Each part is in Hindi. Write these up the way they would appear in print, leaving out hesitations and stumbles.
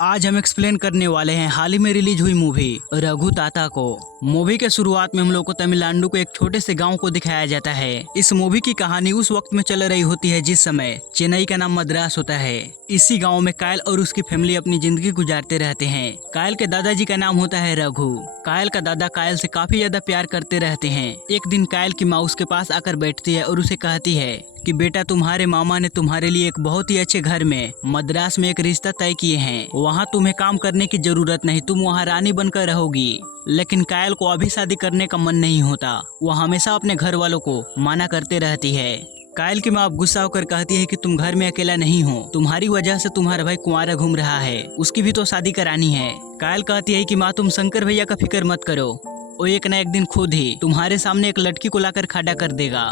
आज हम एक्सप्लेन करने वाले हैं हाल ही में रिलीज हुई मूवी रघु ताता को। मूवी के शुरुआत में हम लोग को तमिलनाडु के एक छोटे से गांव को दिखाया जाता है। इस मूवी की कहानी उस वक्त में चल रही होती है जिस समय चेन्नई का नाम मद्रास होता है। इसी गांव में कायल और उसकी फैमिली अपनी जिंदगी गुजारते रहते हैं। कायल के दादाजी का नाम होता है रघु। कायल का दादा कायल से काफी ज्यादा प्यार करते रहते हैं। एक दिन कायल की माँ उसके पास आकर बैठती है और उसे कहती है कि बेटा, तुम्हारे मामा ने तुम्हारे लिए एक बहुत ही अच्छे घर में मद्रास में एक रिश्ता तय किए हैं। वहाँ तुम्हें काम करने की जरूरत नहीं, तुम वहाँ रानी बनकर रहोगी। लेकिन कायल को अभी शादी करने का मन नहीं होता। वो हमेशा अपने घर वालों को मना करते रहती है। कायल की माँ अब गुस्सा होकर कहती है कि तुम घर में अकेला नहीं हो, तुम्हारी वजह से तुम्हारा भाई कुंवारा घूम रहा है, उसकी भी तो शादी करानी है। कायल कहती है कि माँ, तुम शंकर भैया का फिक्र मत करो, वो एक न एक दिन खुद ही तुम्हारे सामने एक लड़की को लाकर खड़ा कर देगा।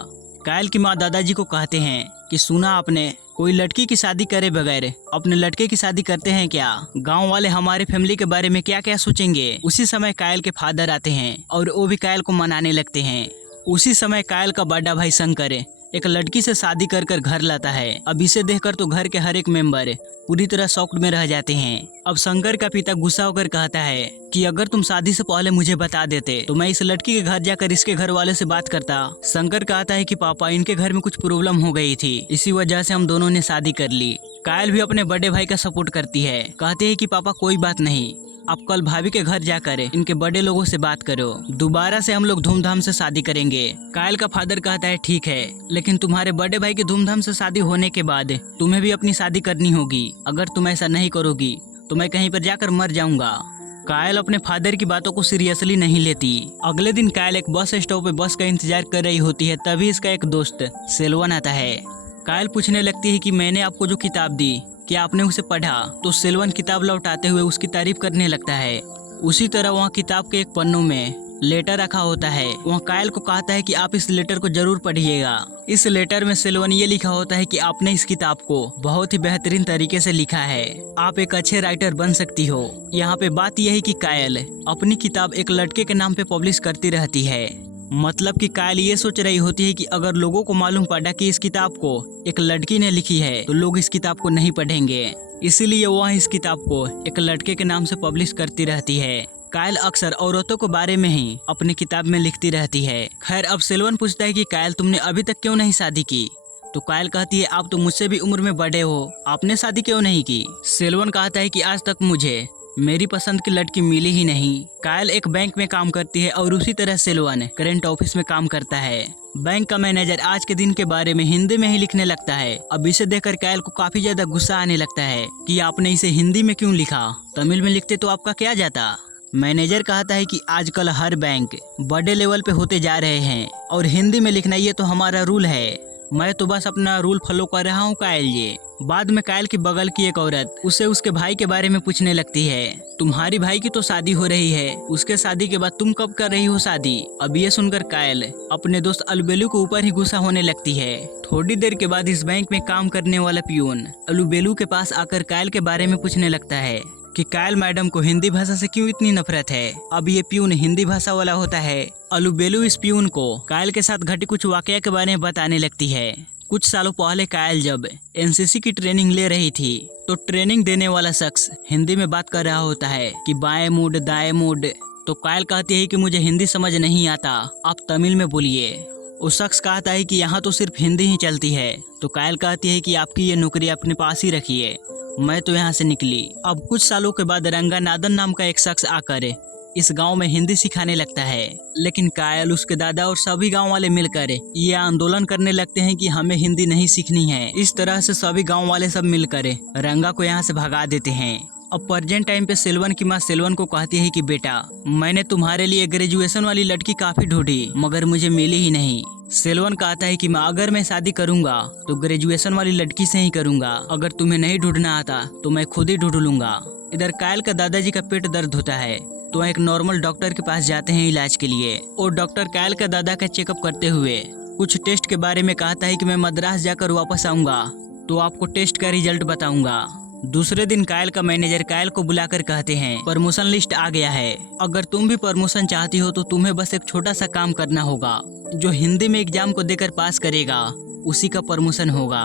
कायल की माँ दादाजी को कहते हैं कि सुना आपने, कोई लड़की की शादी करे बगैर अपने लड़के की शादी करते हैं क्या? गांव वाले हमारे फैमिली के बारे में क्या क्या सोचेंगे? उसी समय कायल के फादर आते हैं और वो भी कायल को मनाने लगते हैं। उसी समय कायल का बड़ा भाई शंकर एक लड़की से शादी कर कर घर लाता है। अब इसे देखकर तो घर के हर एक मेंबर पूरी तरह शॉक्ड में रह जाते हैं। अब शंकर का पिता गुस्सा होकर कहता है कि अगर तुम शादी से पहले मुझे बता देते तो मैं इस लड़की के घर जाकर इसके घर वाले से बात करता। शंकर कहता है कि पापा, इनके घर में कुछ प्रॉब्लम हो गई थी, इसी वजह से हम दोनों ने शादी कर ली। कायल भी अपने बड़े भाई का सपोर्ट करती है, कहते हैं कि पापा कोई बात नहीं, आप कल भाभी के घर जाकर इनके बड़े लोगों से बात करो, दोबारा से हम लोग धूमधाम से शादी करेंगे। कायल का फादर कहता है ठीक है, लेकिन तुम्हारे बड़े भाई की धूमधाम से शादी होने के बाद तुम्हें भी अपनी शादी करनी होगी। अगर तुम ऐसा नहीं करोगी तो मैं कहीं पर जाकर मर जाऊंगा। कायल अपने फादर की बातों को सीरियसली नहीं लेती। अगले दिन कायल एक बस स्टॉप पे बस का इंतजार कर रही होती है, तभी इसका एक दोस्त सेल्वन आता है। कायल पूछने लगती है कि मैंने आपको जो किताब दी, क्या आपने उसे पढ़ा? तो सेल्वन किताब लौटाते हुए उसकी तारीफ करने लगता है। उसी तरह वहाँ किताब के एक पन्नों में लेटर रखा होता है। वहाँ कायल को कहता है कि आप इस लेटर को जरूर पढ़िएगा। इस लेटर में सेल्वन ये लिखा होता है कि आपने इस किताब को बहुत ही बेहतरीन तरीके से लिखा है, आप एक अच्छे राइटर बन सकती हो। यहाँ पे बात यह है कि कायल अपनी किताब एक लड़के के नाम पे पब्लिश करती रहती है। मतलब कि कायल ये सोच रही होती है कि अगर लोगों को मालूम पड़ा कि इस किताब को एक लड़की ने लिखी है तो लोग इस किताब को नहीं पढ़ेंगे, इसीलिए वह इस किताब को एक लड़के के नाम से पब्लिश करती रहती है। कायल अक्सर औरतों के बारे में ही अपनी किताब में लिखती रहती है। खैर, अब सेल्वन पूछता है कि कायल, तुमने अभी तक क्यों नहीं शादी की? तो कायल कहती है आप तो मुझसे भी उम्र में बड़े हो, आपने शादी क्यों नहीं की? सेल्वन कहता है कि आज तक मुझे मेरी पसंद की लड़की मिली ही नहीं। कायल एक बैंक में काम करती है और उसी तरह सेल्वन करंट ऑफिस में काम करता है। बैंक का मैनेजर आज के दिन के बारे में हिंदी में ही लिखने लगता है। अब इसे देखकर कायल को काफी ज्यादा गुस्सा आने लगता है कि आपने इसे हिंदी में क्यों लिखा, तमिल में लिखते तो आपका क्या जाता। मैनेजर कहता है कि आजकल हर बैंक बड़े लेवल पे होते जा रहे हैं और हिंदी में लिखना ये तो हमारा रूल है, मैं तो बस अपना रूल फॉलो कर रहा हूँ कायल जी। बाद में कायल की बगल की एक औरत उसे उसके भाई के बारे में पूछने लगती है, तुम्हारी भाई की तो शादी हो रही है, उसके शादी के बाद तुम कब कर रही हो शादी? अब ये सुनकर कायल अपने दोस्त अलबेलू के ऊपर ही गुस्सा होने लगती है। थोड़ी देर के बाद इस बैंक में काम करने वाला पियून अलबेलू के पास आकर कायल के बारे में पूछने लगता है कि कायल मैडम को हिंदी भाषा से क्यों इतनी नफरत है। अब ये पियून हिंदी भाषा वाला होता है। अलबेलू इस पियून को कायल के साथ घटे कुछ वाकया के बारे में बताने लगती है। कुछ सालों पहले कायल जब एनसीसी की ट्रेनिंग ले रही थी तो ट्रेनिंग देने वाला शख्स हिंदी में बात कर रहा होता है कि बाएं मुड़ दाएं मुड़। तो कायल कहती है कि मुझे हिंदी समझ नहीं आता, आप तमिल में बोलिए। उस शख्स कहता है कि यहाँ तो सिर्फ हिंदी ही चलती है। तो कायल कहती है कि आपकी ये नौकरी अपने पास ही रखिए, मैं तो यहाँ से निकली। अब कुछ सालों के बाद रंगानादन नाम का एक शख्स आकर इस गांव में हिंदी सिखाने लगता है, लेकिन कायल, उसके दादा और सभी गांव वाले मिलकर ये आंदोलन करने लगते हैं कि हमें हिंदी नहीं सीखनी है। इस तरह से सभी गांव वाले सब मिलकर रंगा को यहाँ से भगा देते हैं। अब प्रेजेंट टाइम पे सेल्वन की माँ सेल्वन को कहती है कि बेटा, मैंने तुम्हारे लिए ग्रेजुएशन वाली लड़की काफी ढूंढी मगर मुझे मिली ही नहीं। सेल्वन कहता है कि माँ, अगर मैं शादी करूंगा तो ग्रेजुएशन वाली लड़की से ही करूंगा, अगर तुम्हें नहीं ढूंढना आता तो मैं खुद ही ढूंढ लूंगा। इधर कायल का दादाजी का पेट दर्द होता है तो एक नॉर्मल डॉक्टर के पास जाते हैं इलाज के लिए। और डॉक्टर कायल का दादा का चेकअप करते हुए कुछ टेस्ट के बारे में कहता है कि मैं मद्रास जाकर वापस आऊंगा तो आपको टेस्ट का रिजल्ट बताऊंगा। दूसरे दिन कायल का मैनेजर कायल को बुलाकर कहते हैं, प्रमोशन लिस्ट आ गया है, अगर तुम भी प्रमोशन चाहती हो तो तुम्हें बस एक छोटा सा काम करना होगा, जो हिंदी में एग्जाम को देकर पास करेगा उसी का प्रमोशन होगा।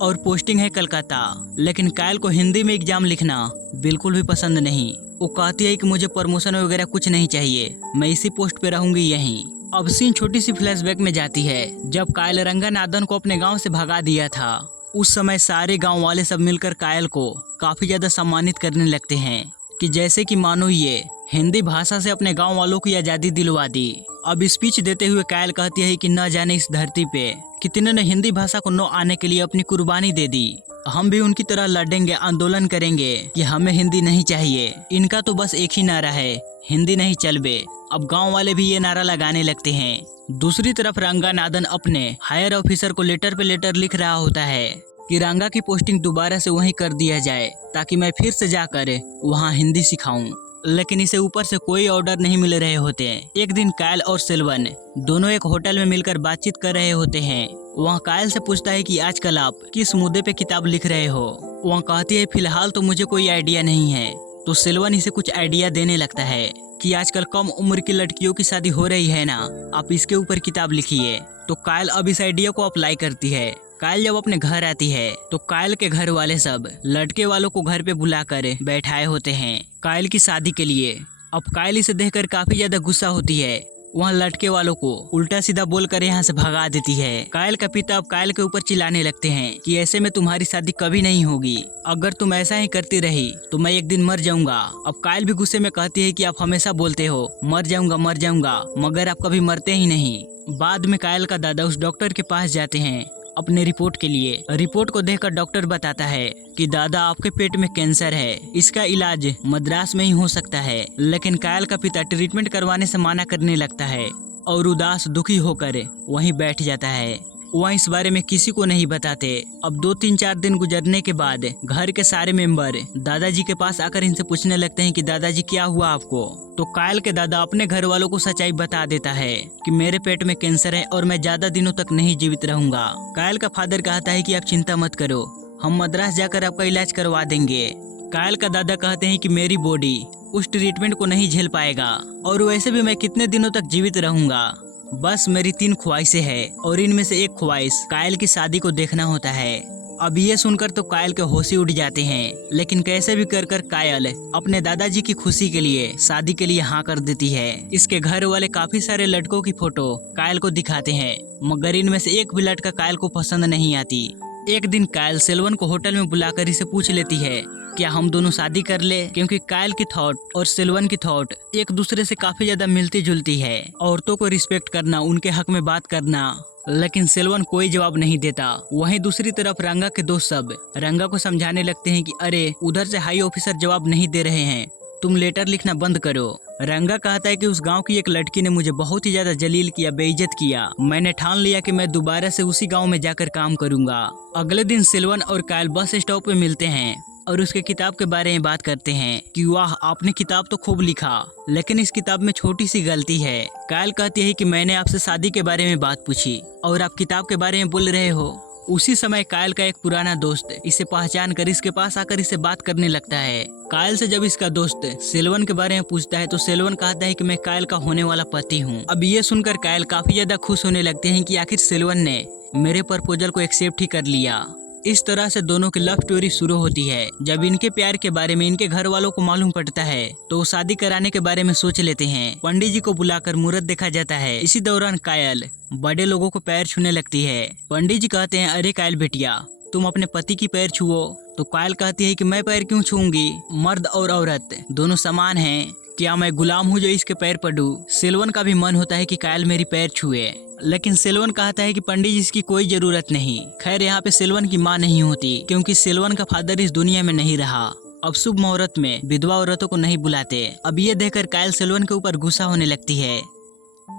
और पोस्टिंग है कलकत्ता। लेकिन कायल को हिंदी में एग्जाम लिखना बिल्कुल भी पसंद नहीं। वो कहती है कि मुझे प्रमोशन वगैरह कुछ नहीं चाहिए, मैं इसी पोस्ट पे रहूंगी यहीं। अब सीन छोटी सी फ्लैशबैक में जाती है जब कायल रंगनाथन को अपने गांव से भगा दिया था। उस समय सारे गांव वाले सब मिलकर कायल को काफी ज्यादा सम्मानित करने लगते हैं कि जैसे कि मानो ये हिंदी भाषा से अपने गांव वालों की आजादी दिलवा दी। अब स्पीच देते हुए कायल कहती है कि न जाने इस धरती पे कितने ने हिंदी भाषा को न आने के लिए अपनी कुर्बानी दे दी। हम भी उनकी तरह लड़ेंगे, आंदोलन करेंगे कि हमें हिंदी नहीं चाहिए। इनका तो बस एक ही नारा है, हिंदी नहीं चलबे। अब गांव वाले भी ये नारा लगाने लगते हैं। दूसरी तरफ रंगनाथन अपने हायर ऑफिसर को लेटर पे लेटर लिख रहा होता है कि रंगा की पोस्टिंग दोबारा से वहीं कर दिया जाए ताकि मैं फिर से जाकर वहां हिंदी सिखाऊं। लेकिन इसे ऊपर से कोई ऑर्डर नहीं मिल रहे होते। एक दिन कायल और सिल्वन दोनों एक होटल में मिलकर बातचीत कर रहे होते हैं। वहाँ कायल से पूछता है कि आजकल आप किस मुद्दे पे किताब लिख रहे हो। वहाँ कहती है फिलहाल तो मुझे कोई आइडिया नहीं है। तो सिल्वन इसे कुछ आइडिया देने लगता है कि आजकल कम उम्र की लड़कियों की शादी हो रही है ना, आप इसके ऊपर किताब लिखिए। तो कायल अब इस आइडिया को अप्लाई करती है। कायल जब अपने घर आती है तो कायल के घर वाले सब लड़के वालों को घर पे बुलाकर बैठाए होते हैं कायल की शादी के लिए। अब कायल इसे देखकर काफी ज्यादा गुस्सा होती है। वहाँ लड़के वालों को उल्टा सीधा बोलकर यहाँ से भगा देती है। कायल का पिता अब कायल के ऊपर चिल्लाने लगते हैं कि ऐसे में तुम्हारी शादी कभी नहीं होगी, अगर तुम ऐसा ही करती रही तो मैं एक दिन मर जाऊंगा। अब कायल भी गुस्से में कहती है कि आप हमेशा बोलते हो मर जाऊंगा, मगर आप कभी मरते ही नहीं। बाद में कायल का दादा उस डॉक्टर के पास जाते हैं अपने रिपोर्ट के लिए। रिपोर्ट को देखकर डॉक्टर बताता है कि दादा आपके पेट में कैंसर है, इसका इलाज मद्रास में ही हो सकता है। लेकिन कायल का पिता ट्रीटमेंट करवाने से मना करने लगता है और उदास दुखी होकर वहीं बैठ जाता है। वह इस बारे में किसी को नहीं बताते। अब 2-3-4 दिन गुजरने के बाद घर के सारे मेंबर दादाजी के पास आकर इनसे पूछने लगते हैं कि दादाजी क्या हुआ आपको। तो कायल के दादा अपने घर वालों को सच्चाई बता देता है कि मेरे पेट में कैंसर है और मैं ज्यादा दिनों तक नहीं जीवित रहूंगा। कायल का फादर कहता है कि आप चिंता मत करो, हम मद्रास जाकर आपका इलाज करवा देंगे। कायल का दादा कहते हैं कि मेरी बॉडी उस ट्रीटमेंट को नहीं झेल पाएगा और वैसे भी मैं कितने दिनों तक जीवित रहूंगा। बस मेरी 3 ख्वाहिशें हैं और इनमें से एक ख्वाहिश कायल की शादी को देखना होता है। अब ये सुनकर तो कायल के होश ही उड़ जाते हैं। लेकिन कैसे भी कर कायल अपने दादाजी की खुशी के लिए शादी के लिए हाँ कर देती है। इसके घर वाले काफी सारे लड़कों की फोटो कायल को दिखाते हैं, मगर इनमें से एक भी लड़का कायल को पसंद नहीं आती। एक दिन कायल सिल्वन को होटल में बुलाकर इसे पूछ लेती है क्या हम दोनों शादी कर ले, क्योंकि कायल की थॉट और सिल्वन की थॉट एक दूसरे से काफी ज्यादा मिलती जुलती है। औरतों को रिस्पेक्ट करना, उनके हक में बात करना। लेकिन सिल्वन कोई जवाब नहीं देता। वहीं दूसरी तरफ रंगा के दोस्त सब रंगा को समझाने लगते हैं कि अरे उधर से हाई ऑफिसर जवाब नहीं दे रहे हैं, तुम लेटर लिखना बंद करो। रंगा कहता है कि उस गांव की एक लड़की ने मुझे बहुत ही ज्यादा जलील किया, बेइज्जत किया। मैंने ठान लिया कि मैं दोबारा से उसी गांव में जाकर काम करूंगा। अगले दिन सिल्वन और कायल बस स्टॉप पे मिलते हैं और उसके किताब के बारे में बात करते हैं कि वाह आपने किताब तो खूब लिखा, लेकिन इस किताब में छोटी सी गलती है। कायल कहती है कि मैंने आपसे शादी के बारे में बात पूछी और आप किताब के बारे में बोल रहे हो। उसी समय कायल का एक पुराना दोस्त इसे पहचान कर इसके पास आकर इसे बात करने लगता है। कायल से जब इसका दोस्त सिल्वन के बारे में पूछता है तो सिल्वन कहता है कि मैं कायल का होने वाला पति हूँ। अब ये सुनकर कायल काफी ज्यादा खुश होने लगते हैं कि आखिर सिल्वन ने मेरे प्रपोजल को एक्सेप्ट ही कर लिया। इस तरह से दोनों की लव स्टोरी शुरू होती है। जब इनके प्यार के बारे में इनके घर वालों को मालूम पड़ता है तो वो शादी कराने के बारे में सोच लेते हैं। पंडित जी को बुलाकर मुहूर्त देखा जाता है। इसी दौरान कायल बड़े लोगों को पैर छूने लगती है। पंडित जी कहते हैं अरे कायल बेटिया तुम अपने पति की पैर छुओ। तो कायल कहती है कि मैं पैर क्यों छूऊंगी, मर्द और औरत दोनों समान हैं, क्या मैं गुलाम हूँ जो इसके पैर पड़ूं। सिल्वन का भी मन होता है कि कायल मेरी पैर छुए, लेकिन सिल्वन कहता है कि पंडित जी इसकी कोई जरूरत नहीं। खैर यहाँ पे सिल्वन की माँ नहीं होती क्योंकि सिल्वन का फादर इस दुनिया में नहीं रहा। अब शुभ मुहूर्त में विधवा औरतों को नहीं बुलाते। अब ये देखकर कायल सिल्वन के ऊपर गुस्सा होने लगती है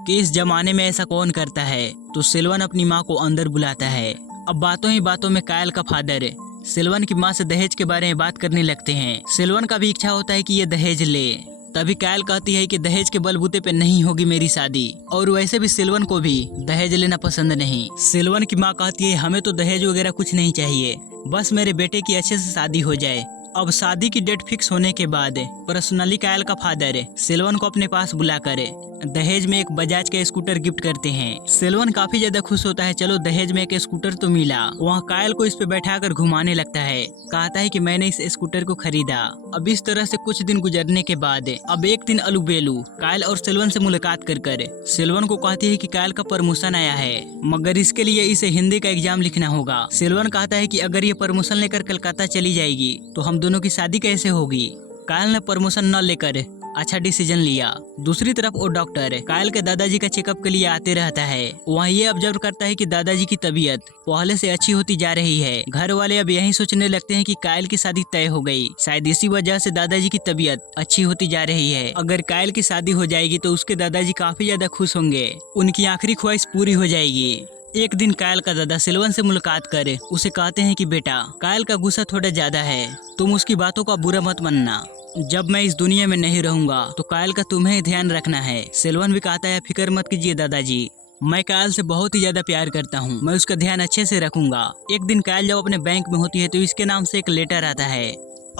कि इस जमाने में ऐसा कौन करता है। तो सिल्वन अपनी माँ को अंदर बुलाता है। अब बातों ही बातों में कायल का फादर सिल्वन की माँ से दहेज के बारे में बात करने लगते हैं। सिल्वन का भी इच्छा होता है कि ये दहेज ले। तभी कायल कहती है कि दहेज के बलबूते पे नहीं होगी मेरी शादी, और वैसे भी सिल्वन को भी दहेज लेना पसंद नहीं। सिल्वन की माँ कहती है हमें तो दहेज वगैरह कुछ नहीं चाहिए, बस मेरे बेटे की अच्छे से शादी हो जाए अब शादी की डेट फिक्स होने के बाद पर्सनली कायल का फादर सेल्वन को अपने पास बुलाकर दहेज में एक बजाज का स्कूटर गिफ्ट करते हैं। सेल्वन काफी ज्यादा खुश होता है, चलो दहेज में एक स्कूटर तो मिला। वहाँ कायल को इस पे बैठाकर घुमाने लगता है, कहता है कि मैंने इस स्कूटर को खरीदा। अब इस तरह से कुछ दिन गुजरने के बाद अब एक दिन अलूबेलू कायल और सेल्वन से मुलाकात कर सेल्वन को कहती है कि कायल का प्रमोशन आया है, मगर इसके लिए इसे हिंदी का एग्जाम लिखना होगा। सेल्वन कहता है कि अगर ये प्रमोशन लेकर कलकत्ता चली जाएगी तो हम दोनों की शादी कैसे होगी। कायल ने प्रमोशन न लेकर अच्छा डिसीजन लिया। दूसरी तरफ वो डॉक्टर कायल के दादाजी का चेकअप के लिए आते रहता है। वहाँ ये ऑब्जर्व करता है कि दादाजी की तबीयत पहले से अच्छी होती जा रही है। घर वाले अब यही सोचने लगते हैं कि कायल की शादी तय हो गई, शायद इसी वजह से दादाजी की तबीयत अच्छी होती जा रही है। अगर कायल की शादी हो जाएगी तो उसके दादाजी काफी ज्यादा खुश होंगे, उनकी आखिरी ख्वाहिश पूरी हो जाएगी। एक दिन कायल का दादा सेल्वन से मुलाकात करे उसे कहते हैं कि बेटा, कायल का गुस्सा थोड़ा ज्यादा है, तुम उसकी बातों का बुरा मत मानना। जब मैं इस दुनिया में नहीं रहूंगा तो कायल का तुम्हें ध्यान रखना है। सेल्वन भी कहता है फिक्र मत कीजिए दादाजी, मैं कायल से बहुत ही ज्यादा प्यार करता हूँ, मैं उसका ध्यान अच्छे से रखूंगा। एक दिन कायल जब अपने बैंक में होती है तो इसके नाम से एक लेटर आता है।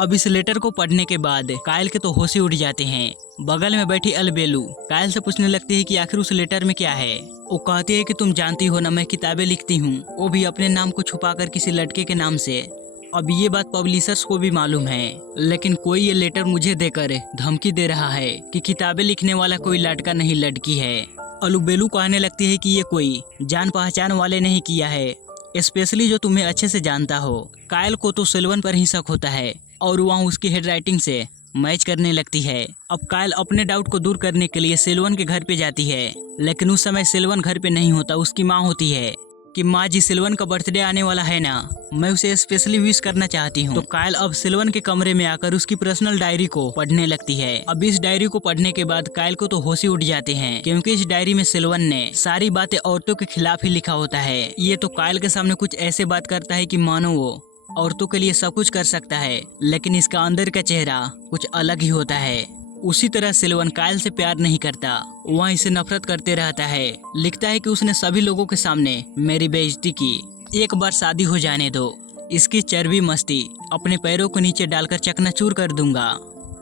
अब इस लेटर को पढ़ने के बाद कायल के तो होश ही उड़ जाते हैं। बगल में बैठी अलबेलू कायल से पूछने लगती है कि आखिर उस लेटर में क्या है। वो कहती है कि तुम जानती हो ना, मैं किताबें लिखती हूँ, वो भी अपने नाम को छुपाकर किसी लड़के के नाम से। अब ये बात पब्लिशर्स को भी मालूम है, लेकिन कोई ये लेटर मुझे देकर धमकी दे रहा है कि किताबें लिखने वाला कोई लड़का नहीं लड़की है। अलूबेलू कहने लगती है कि ये कोई जान पहचान वाले नहीं किया है, स्पेशली जो तुम्हें अच्छे से जानता हो। कायल को तो सेल्वन पर ही शक होता है और वहाँ उसकी हैंडराइटिंग से मैच करने लगती है। अब कायल अपने डाउट को दूर करने के लिए सेल्वन के घर पे जाती है, लेकिन उस समय सेल्वन घर पे नहीं होता। उसकी माँ होती है कि माँ जी, सेल्वन का बर्थडे आने वाला है ना, मैं उसे स्पेशली विश करना चाहती हूँ। तो कायल अब सेल्वन के कमरे में आकर उसकी पर्सनल डायरी को पढ़ने लगती है। अब इस डायरी को पढ़ने के बाद कायल को तो होश ही उड़ जाते हैं, क्योंकि इस डायरी में सेल्वन ने सारी बातें औरतों के खिलाफ ही लिखा होता है। ये तो कायल के सामने कुछ ऐसे बात करता है कि मानो वो औरतों के लिए सब कुछ कर सकता है, लेकिन इसका अंदर का चेहरा कुछ अलग ही होता है। उसी तरह सेल्वन कायल से प्यार नहीं करता, वह इसे नफरत करते रहता है। लिखता है कि उसने सभी लोगों के सामने मेरी बेइज्जती की, एक बार शादी हो जाने दो, इसकी चर्बी मस्ती अपने पैरों को नीचे डालकर चकनाचूर कर दूंगा।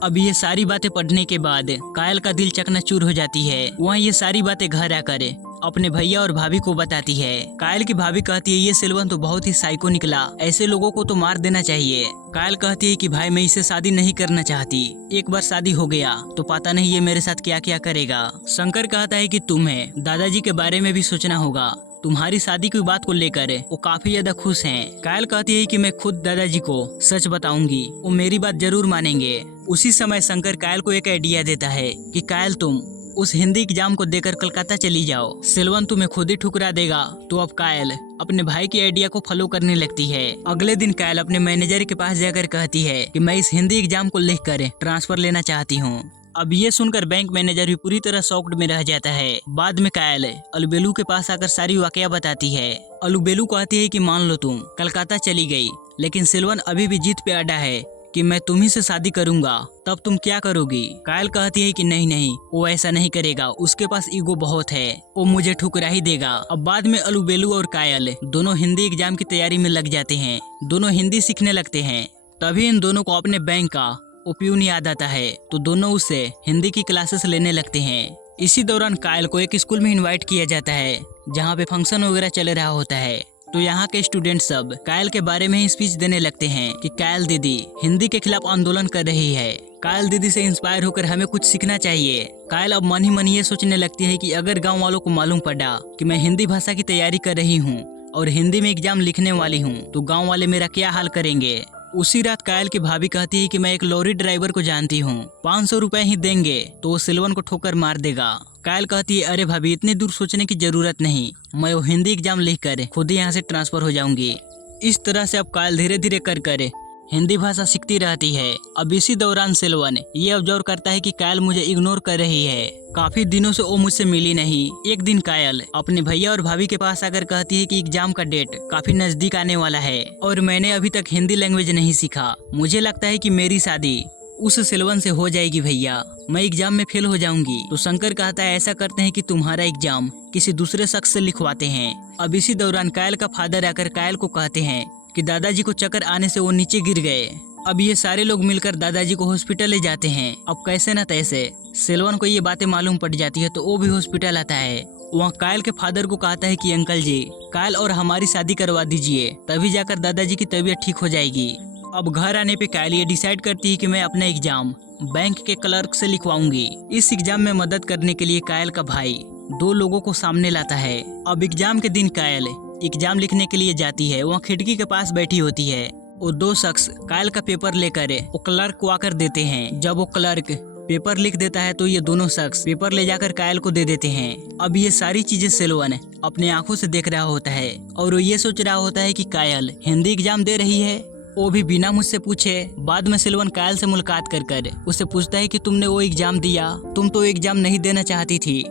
अब ये सारी बातें पढ़ने के बाद कायल का दिल चकनाचूर हो जाती है। वह ये सारी बातें घर आकर अपने भैया और भाभी को बताती है। कायल की भाभी कहती है ये सेल्वन तो बहुत ही साइको निकला, ऐसे लोगों को तो मार देना चाहिए। कायल कहती है कि भाई मैं इससे शादी नहीं करना चाहती, एक बार शादी हो गया तो पता नहीं ये मेरे साथ क्या क्या करेगा। शंकर कहता है कि तुम्हें दादाजी के बारे में भी सोचना होगा, तुम्हारी शादी की बात को लेकर वो काफी ज्यादा खुश हैं। कायल कहती है कि मैं खुद दादाजी को सच बताऊंगी, वो मेरी बात जरूर मानेंगे। उसी समय शंकर कायल को एक आइडिया देता है कि कायल तुम उस हिंदी एग्जाम को देकर कलकत्ता चली जाओ, सेल्वन तुम्हें खुद ही ठुकरा देगा। तो अब कायल अपने भाई की आइडिया को फॉलो करने लगती है। अगले दिन कायल अपने मैनेजर के पास जाकर कहती है कि मैं इस हिंदी एग्जाम को लिखकर ट्रांसफर लेना चाहती हूँ। अब ये सुनकर बैंक मैनेजर भी पूरी तरह शॉक्ड में रह जाता है। बाद में कायल अलूबेलू के पास आकर सारी वाकया बताती है। अलूबेलू कहती है कि मान लो तुम कलकत्ता चली गई, लेकिन सेल्वन अभी भी जीत पे अड़ा है कि मैं तुम्ही से शादी करूंगा, तब तुम क्या करोगी। कायल कहती है कि नहीं नहीं, वो ऐसा नहीं करेगा, उसके पास ईगो बहुत है, वो मुझे ठुकरा ही देगा। अब बाद में अलूबेलू और कायल दोनों हिंदी एग्जाम की तैयारी में लग जाते हैं, दोनों हिंदी सीखने लगते हैं। तभी इन दोनों को अपने बैंक का ओपियून याद आता है, तो दोनों उससे हिंदी की क्लासेस लेने लगते हैं। इसी दौरान कायल को एक स्कूल में इन्वाइट किया जाता है, जहाँ पे फंक्शन वगैरह चल रहा होता है। तो यहाँ के स्टूडेंट सब कायल के बारे में ही स्पीच देने लगते हैं कि कायल दीदी हिंदी के खिलाफ आंदोलन कर रही है, कायल दीदी से इंस्पायर होकर हमें कुछ सीखना चाहिए। कायल अब मन ही मन ये सोचने लगती है कि अगर गांव वालों को मालूम पड़ा कि मैं हिंदी भाषा की तैयारी कर रही हूँ और हिंदी में एग्जाम लिखने वाली हूँ, तो गाँव वाले मेरा क्या हाल करेंगे। उसी रात कायल की भाभी कहती है कि मैं एक लॉरी ड्राइवर को जानती हूँ, 500 रुपए ही देंगे तो वो सेल्वन को ठोकर मार देगा। कायल कहती है अरे भाभी इतनी दूर सोचने की जरूरत नहीं, मैं वो हिंदी एग्जाम लिखकर खुद ही यहाँ से ट्रांसफर हो जाऊंगी। इस तरह से अब कायल धीरे धीरे कर हिंदी भाषा सीखती रहती है। अब इसी दौरान सेल्वन ये ऑब्जर्व करता है कि कायल मुझे इग्नोर कर रही है, काफी दिनों से वो मुझसे मिली नहीं। एक दिन कायल अपने भैया और भाभी के पास आकर कहती है कि एग्जाम का डेट काफी नजदीक आने वाला है और मैंने अभी तक हिंदी लैंग्वेज नहीं सीखा, मुझे लगता है कि मेरी शादी उस सेल्वन से हो जाएगी भैया, मैं एग्जाम में फेल हो जाऊंगी। तो शंकर कहता है ऐसा करते हैं कि तुम्हारा एग्जाम किसी दूसरे शख्स से लिखवाते हैं। अब इसी दौरान कायल का फादर आकर कायल को कहते हैं कि दादाजी को चक्कर आने से वो नीचे गिर गए अब ये सारे लोग मिलकर दादाजी को हॉस्पिटल ले जाते हैं। अब कैसे न तैसे सिल्वन को ये बातें मालूम पड़ जाती है तो वो भी हॉस्पिटल आता है। वहाँ कायल के फादर को कहता है कि अंकल जी, कायल और हमारी शादी करवा दीजिए, तभी जाकर दादाजी की तबीयत ठीक हो जाएगी। अब घर आने पे कायल ये डिसाइड करती है कि मैं अपना एग्जाम बैंक के क्लर्क से लिखवाऊंगी। इस एग्जाम में मदद करने के लिए कायल का भाई 2 लोगों को सामने लाता है। अब एग्जाम के दिन कायल एग्जाम लिखने के लिए जाती है। वहाँ खिड़की के पास बैठी होती है। वो 2 शख्स कायल का पेपर लेकर वो क्लर्क को आकर देते हैं। जब वो क्लर्क पेपर लिख देता है तो ये दोनों शख्स पेपर ले जाकर कायल को दे देते हैं। अब ये सारी चीजें सिल्वन अपने आंखों से देख रहा होता है और वो ये सोच रहा होता है कि कायल हिंदी एग्जाम दे रही है, वो भी बिना मुझसे पूछे। बाद में सिल्वन कायल से मुलाकात कर उससे पूछता है कि तुमने वो एग्जाम दिया, तुम तो एग्जाम नहीं देना चाहती थी।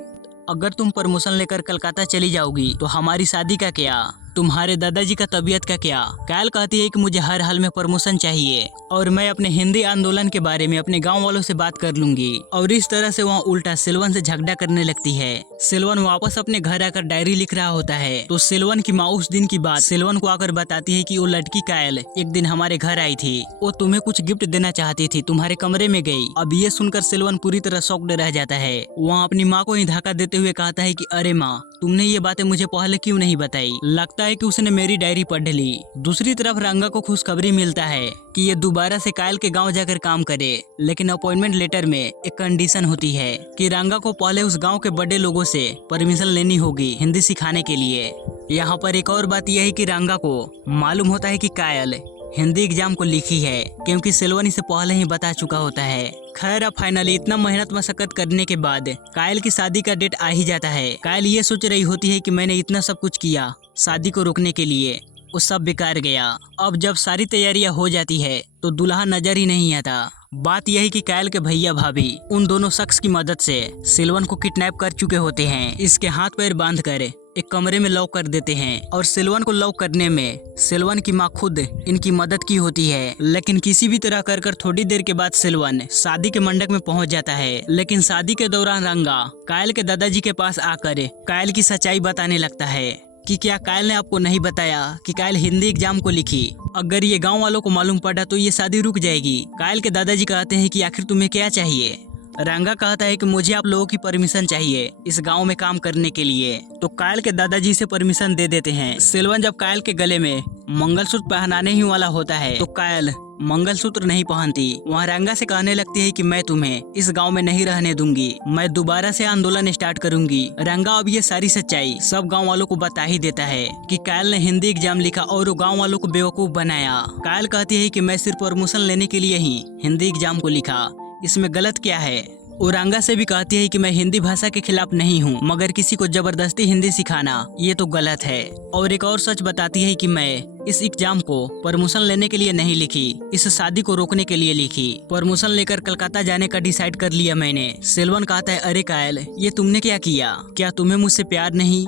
अगर तुम प्रमोशन लेकर कलकत्ता चली जाओगी तो हमारी शादी का क्या, तुम्हारे दादाजी का तबीयत का क्या। कायल कहती है कि मुझे हर हाल में प्रमोशन चाहिए और मैं अपने हिंदी आंदोलन के बारे में अपने गांव वालों से बात कर लूंगी। और इस तरह से वहाँ उल्टा सिल्वन से झगड़ा करने लगती है। सिल्वन वापस अपने घर आकर डायरी लिख रहा होता है तो सिल्वन की माँ उस दिन की बात सिल्वन को आकर बताती है कि वो लड़की कायल एक दिन हमारे घर आई थी, वो तुम्हें कुछ गिफ्ट देना चाहती थी, तुम्हारे कमरे में गई। अब ये सुनकर सिल्वन पूरी तरह शॉक्ड रह जाता है। वहाँ अपनी माँ को ही धक्का देते हुए कहता है कि अरे माँ, तुमने ये बातें मुझे पहले क्यों नहीं बताई। लगता है कि उसने मेरी डायरी पढ़ ली। दूसरी तरफ रंगा को खुशखबरी मिलता है कि ये दोबारा से कायल के गांव जाकर काम करे, लेकिन अपॉइंटमेंट लेटर में एक कंडीशन होती है कि रंगा को पहले उस गांव के बड़े लोगों से परमिशन लेनी होगी हिंदी सिखाने के लिए। यहाँ पर एक और बात यह है कि रंगा को मालूम होता है कि कायल हिंदी एग्जाम को लिखी है क्योंकि सिल्वन इसे पहले ही बता चुका होता है। खैर अब फाइनली इतना मेहनत मशक्कत करने के बाद कायल की शादी का डेट आ ही जाता है। कायल ये सोच रही होती है कि मैंने इतना सब कुछ किया शादी को रोकने के लिए, वो सब बेकार गया। अब जब सारी तैयारियां हो जाती है तो दूल्हा नजर ही नहीं आता। बात यह है कि कायल के भैया भाभी उन दोनों शख्स की मदद से सिल्वन को किडनैप कर चुके होते हैं। इसके हाथ पैर बांधकर एक कमरे में लॉक कर देते हैं और सिल्वन को लॉक करने में सिल्वन की माँ खुद इनकी मदद की होती है। लेकिन किसी भी तरह कर थोड़ी देर के बाद सिल्वन शादी के मंडप में पहुंच जाता है। लेकिन शादी के दौरान रंगा कायल के दादाजी के पास आकर कायल की सच्चाई बताने लगता है कि क्या कायल ने आपको नहीं बताया कि कायल हिंदी एग्जाम को लिखी। अगर ये गांव वालों को मालूम पड़ा तो ये शादी रुक जाएगी। कायल के दादाजी कहते हैं कि आखिर तुम्हें क्या चाहिए। रंगा कहता है कि मुझे आप लोगों की परमिशन चाहिए इस गांव में काम करने के लिए। तो कायल के दादाजी से परमिशन दे देते हैं। सिल्वन जब कायल के गले में मंगलसूत्र पहनाने ही वाला होता है तो कायल मंगलसूत्र नहीं पहनती। वहाँ रंगा से कहने लगती है कि मैं तुम्हें इस गांव में नहीं रहने दूंगी, मैं दोबारा से आंदोलन स्टार्ट करूंगी। रंगा अब ये सारी सच्चाई सब गांव वालों को बता ही देता है कि कायल ने हिंदी एग्जाम लिखा और वो गांव वालों को बेवकूफ बनाया। कायल कहती है कि मैं सिर्फ प्रमोशन लेने के लिए ही हिंदी एग्जाम को लिखा, इसमें गलत क्या है। रंगा से भी कहती है कि मैं हिंदी भाषा के खिलाफ नहीं हूँ, मगर किसी को जबरदस्ती हिंदी सिखाना ये तो गलत है। और एक और सच बताती है कि मैं इस एग्जाम को प्रमोशन लेने के लिए नहीं लिखी, इस शादी को रोकने के लिए लिखी। प्रमोशन लेकर कलकत्ता जाने का डिसाइड कर लिया मैंने। सिल्वन कहता है अरे कायल, ये तुमने क्या किया, क्या तुम्हें मुझसे प्यार नहीं।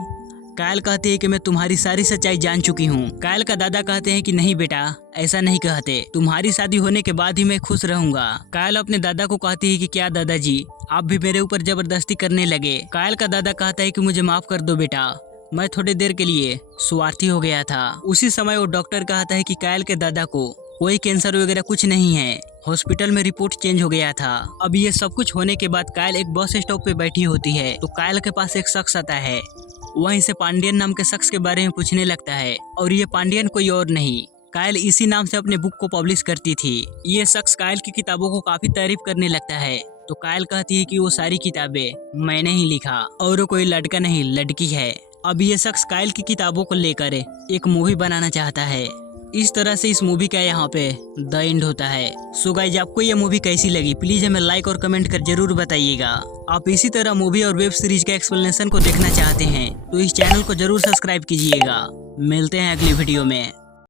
कायल कहती है कि मैं तुम्हारी सारी सच्चाई जान चुकी हूँ। कायल का दादा कहते हैं कि नहीं बेटा, ऐसा नहीं कहते, तुम्हारी शादी होने के बाद ही मैं खुश रहूंगा। कायल अपने दादा को कहती है कि क्या दादाजी आप भी मेरे ऊपर जबरदस्ती करने लगे। कायल का दादा कहता है कि मुझे माफ कर दो बेटा, मैं थोड़ी देर के लिए स्वार्थी हो गया था। उसी समय वो डॉक्टर कहता है कि कायल के दादा को कोई कैंसर वगैरह कुछ नहीं है, हॉस्पिटल में रिपोर्ट चेंज हो गया था। अब ये सब कुछ होने के बाद कायल एक बस स्टॉप पे बैठी होती है तो कायल के पास एक शख्स आता है। वहीं से पांडियन नाम के शख्स के बारे में पूछने लगता है और ये पांडियन कोई और नहीं, कायल इसी नाम से अपने बुक को पब्लिश करती थी। ये शख्स कायल की किताबों को काफी तारीफ करने लगता है तो कायल कहती है कि वो सारी किताबें मैंने ही लिखा और वो कोई लड़का नहीं लड़की है। अब ये शख्स कायल की किताबों को लेकर एक मूवी बनाना चाहता है। इस तरह से इस मूवी का यहाँ पे द एंड होता है। सो गाइस, आपको ये मूवी कैसी लगी प्लीज हमें लाइक और कमेंट कर जरूर बताइएगा। आप इसी तरह मूवी और वेब सीरीज का एक्सप्लेनेशन को देखना चाहते हैं तो इस चैनल को जरूर सब्सक्राइब कीजिएगा। मिलते हैं अगली वीडियो में।